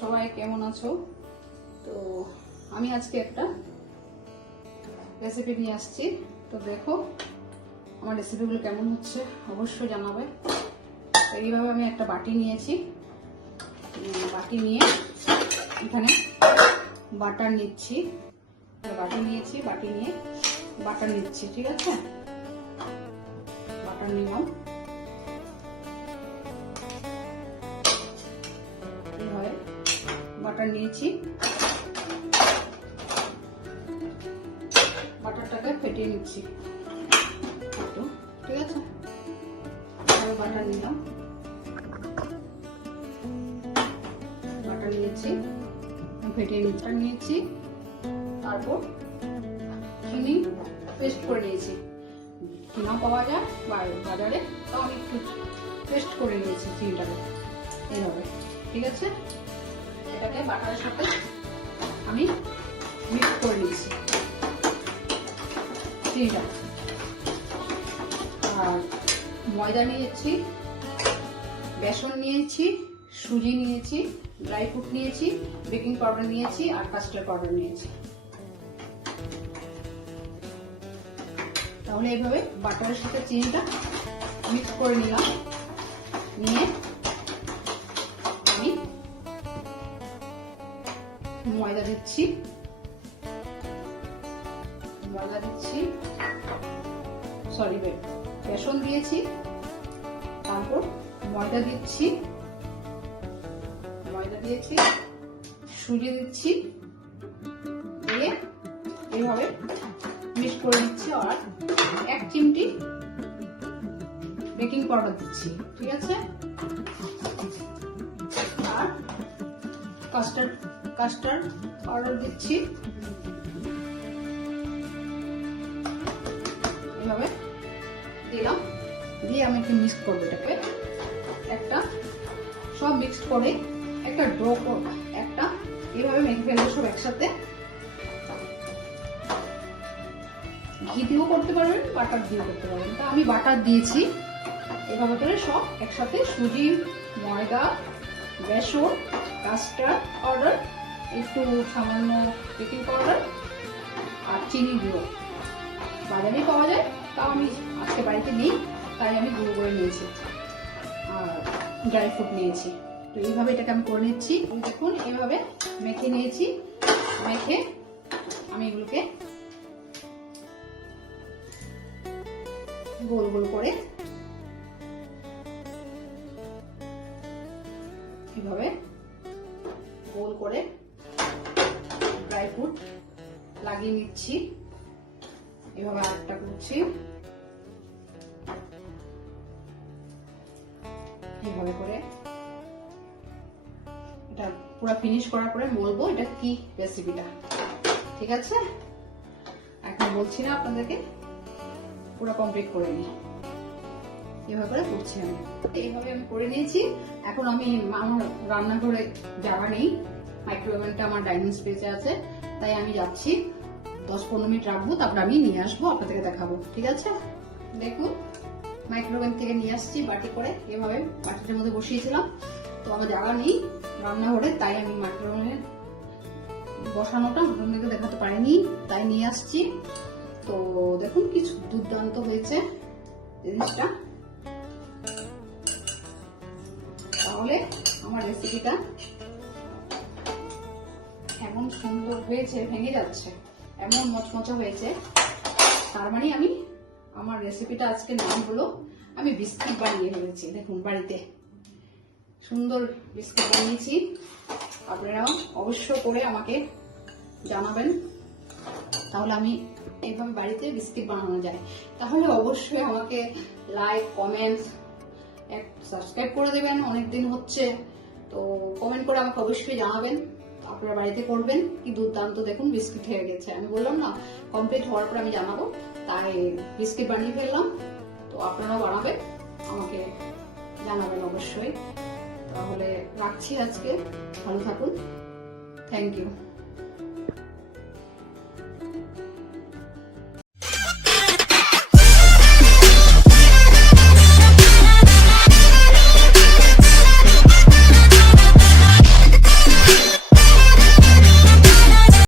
সবাই কেমন আছো? তো আমি আজকে একটা রেসিপি নিয়ে আসছি। তো দেখো আমার রেসিপিগুলো কেমন হচ্ছে অবশ্যই জানাবে। এইভাবে আমি একটা বাটি নিয়েছি, বাটি নিয়ে এখানে বাটার নিচ্ছি, বাটি নিয়েছি, বাটি নিয়ে বাটার নিচ্ছি। ঠিক আছে, বাটার নিলাম, এইভাবে বাটার নিয়েছি। বাটারটাকে ফেটিয়ে নিচ্ছি একটু। ঠিক আছে, বাটার নিলাম, বাটার নিয়েছি, ফেটিয়ে নিয়েছি। তারপর চিনি পেস্ট করে নিয়েছি, কিনাও পাওয়া যায় বাজারে, তো আমি একটু পেস্ট করে নিয়েছি চিনিটাকে এইভাবে। ঠিক আছে, এটাকে বাটারের সাথে আমি মিক্স করে নিয়েছি চিনিটা। আর ময়দা নিয়েছি, বেসন নিয়েছি, সুজি নিয়েছি, ড্রাই ফ্রুট নিয়েছি, বেকিং পাউডার নিয়েছি আর কাস্টার্ড পাউডার নিয়েছি। তাহলে এইভাবে বাটারের সাথে চিনিটা মিক্স করে নিলাম, নিয়ে আমি ময়দা দিচ্ছি, সরি বেসন দিয়েছি, তারপর ময়দা দিয়েছি, সুজি দিচ্ছি, দিয়ে এইভাবে মিক্স করে নিচ্ছি। আর 1 চিমটি বেকিং পাউডার দিচ্ছি। ঠিক আছে, আর কাস্টার্ড পাউডার দিচ্ছি। এইভাবে দিলাম, দিয়ে আমি একটু মিক্স করবো এটাকে। একটা সব মিক্সড করে একটা ডো একটা এইভাবে মেখে ফেলবো সব একসাথে। ঘি দিয়েও করতে পারবেন, বাটার দিয়েও করতে পারবেন। তা আমি বাটার দিয়েছি। এভাবে করে সব একসাথে সুজি, ময়দা, বেসন, কাস্টার্ড পাউডার, একটু সামান্য বেকিং পাউডার আর চিনি গুঁড়ো বাজারে পাওয়া যায়, তাও আমি আজকে বাড়িতে নেই, তাই আমি গুঁড়ো করে নিয়েছি। আর ড্রাই ফ্রুট নিয়েছি। তো এইভাবে এটাকে আমি করে নিচ্ছি। দেখুন এইভাবে মেখে নিয়েছি, মেখে আমি এগুলোকে গোল গোল করে এইভাবে গোল করে ড্রাই ফ্রুট লাগিয়ে নিচ্ছি। এভাবে আরেকটা করছি, এইভাবে করে এটা পুরো ফিনিশ করার পরে বলবো এটা কি রেসিপিটা। ঠিক আছে, এখন বলছি না আপনাদেরকে, পুরো কমপ্লিট করে নিই। এভাবে করে করছি আমি, এইভাবে আমি করে নিয়েছি। এখন আমি আমার রান্নাঘরে যাওয়া নেই, মাইক্রোওভেনটা আমার ডাইনিং স্পেসে আছে, তাই আমি যাচ্ছি। 10-15 মিনিট রাখবো, তারপর আমি নিয়ে আসবো, আপনাদেরকে দেখাবো। ঠিক আছে, দেখুন মাইক্রোওভেন থেকে নিয়ে আসছি বাটি করে, এভাবে বাটিটার মধ্যে বসিয়েছিলাম। তো আমার জায়গা নেই রান্নাঘরে, তাই আমি মাইক্রোওভেনে বসানোটা আপনাদেরকে দেখাতে পারিনি, তাই নিয়ে আসছি। তো দেখুন কি দুর্দান্ত হয়েছে জিনিসটা। তাহলে আমার রেসিপিটা এমন সুন্দর হয়েছে, ভেঙে যাচ্ছে, এমন মচমচা হয়েছে। তার মানে আমি আমার রেসিপিটা আজকে নাম হলো আমি বিস্কিট বানিয়ে ফেলেছি। দেখুন বাড়িতে সুন্দর বিস্কিট বানিয়েছি। আপনারাও অবশ্য করে আমাকে জানাবেন, তাহলে আমি এইভাবে বাড়িতে বিস্কিট বানানো যায়। তাহলে অবশ্যই আমাকে লাইক, কমেন্টস, সাবস্ক্রাইব করে দেবেন। অনেকদিন হচ্ছে, তো কমেন্ট করে আমাকে অবশ্যই জানাবেন আপনারা বাড়িতে করবেন। কি দুর্দান্ত দেখুন বিস্কিট হয়ে গেছে। আমি বললাম না, কমপ্লিট হওয়ার পর আমি জানাবো, তাই বিস্কিট বানিয়ে ফেললাম। তো আপনারাও বানাবেন, আমাকে জানাবেন অবশ্যই। তাহলে রাখছি আজকে, ভালো থাকুন, থ্যাংক ইউ।